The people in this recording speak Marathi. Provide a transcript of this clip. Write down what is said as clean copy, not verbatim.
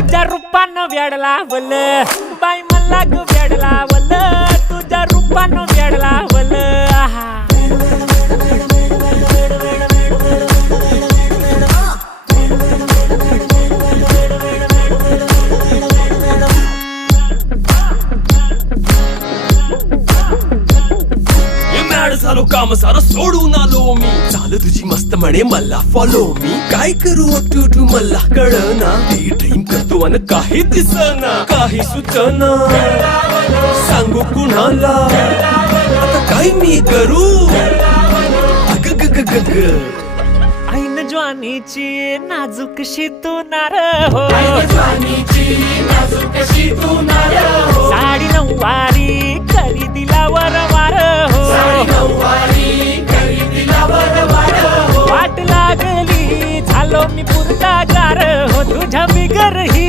तुझ्या रूपानं वेड लावल बाई मला ग वेड लावल तुझ्या रूपानं वेड लावल आहा झालो काम सारं सोडून आलो मी चाल तुझी मस्त म्हणे मला फॉलो मी काय करू टू मला कळना ती ड्रीम करतो अन काही दिसना काही सुचना सांगू कुणाला आता काय मी करू अग ग ग ग ग ऐन ज्वानीची नाजूकशी तू नार हो साडी नऊवारी करी दिला वरवार हो वाट लागली झालो मी पुरता गार हो तुझ्या बिगर ही